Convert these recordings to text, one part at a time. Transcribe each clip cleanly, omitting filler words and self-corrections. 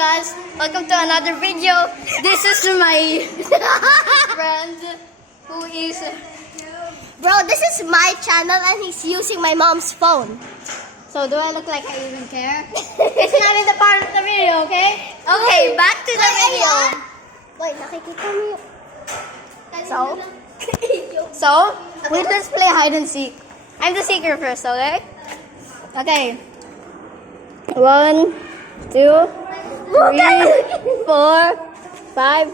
guys, welcome to another video. This is my friend who is... Bro, this is my channel and he's using my mom's phone. So do I look like I even care? It's not in the part of the video, okay? Okay, back to the video. Wait, nakikita mo yun. So, let's play hide and seek. I'm the seeker first, okay? Okay. 1, 2, 3, 4, 5,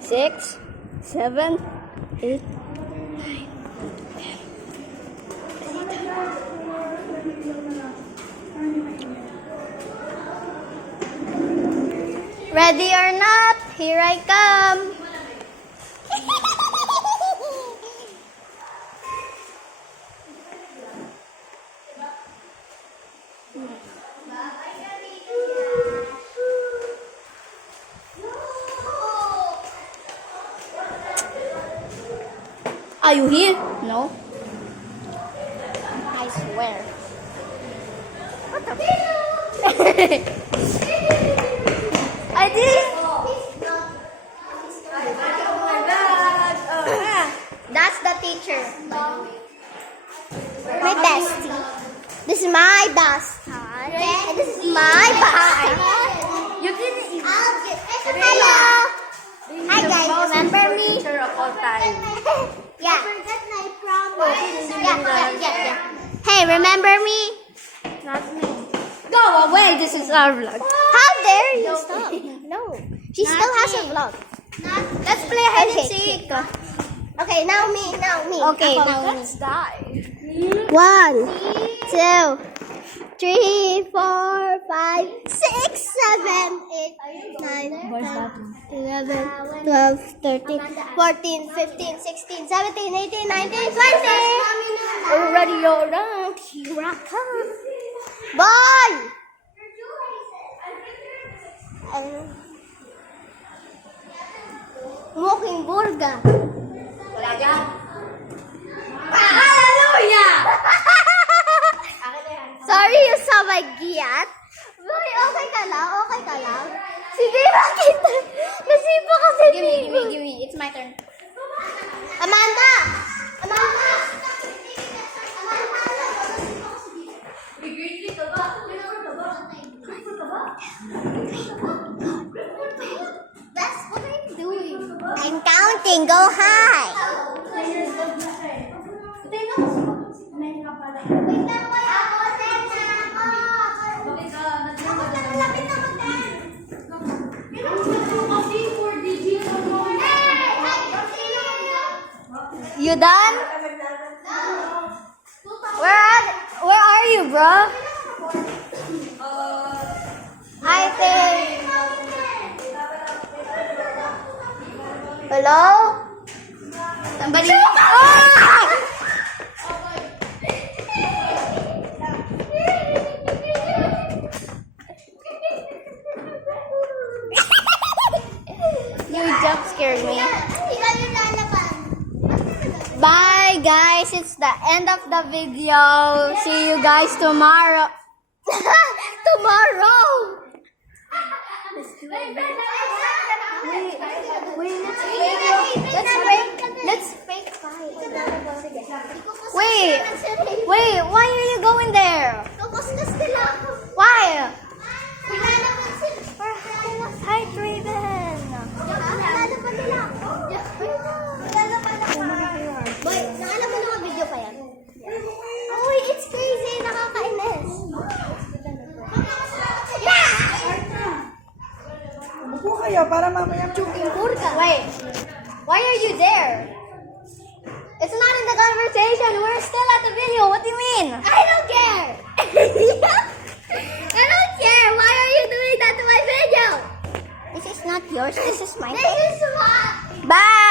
6, 7, 8, 9, 10. Ready or not, here I come. Are you here? No. I swear. What the I did. That's the teacher, by the way. My bestie. This is my best time. And this is my best. You didn't even. Hello. Hi guys, remember me? Teacher of all time. Yeah. Yeah. Hey, remember me? Not me. Go away. This is our vlog. How dare you stop? No. She Not still has me. a vlog. Let's play hide and Okay. seek. Okay, now me. Okay, Ako. now let's die. 1, 2, 3, 4, 5, 6, 7, 8, 9, 10, 11, 12, 13, 14, 15, 16, 17, 18, 19, 20. We're ready, you're done. Here I come. Bye! Walking burger. Wala dyan. Hallelujah! Sorry you saw my giat. Boy, okay ka lang? Okay ka lang? Sige, bakit? Nasipa kasi Give me. It's my turn. Amanda! That's what I'm doing. I'm counting. Go high. You done? Where are you, bro? I think. Hello? Somebody. Ah! You jump scared me. Bye guys, it's the end of the video. See you guys tomorrow. Tomorrow. Let's fake fight. Wait, why are you going there? Why? Hi, Raven. Boy, nakala mo na video pa yan? Uy, it's crazy. Nakakainis. Upo kayo para mamaya Wait, why are you there? It's not in the conversation. We're still at the video. What do you mean? I don't care. I don't care. Why are you doing that to my video? This is not yours. This is mine. This is what. Bye.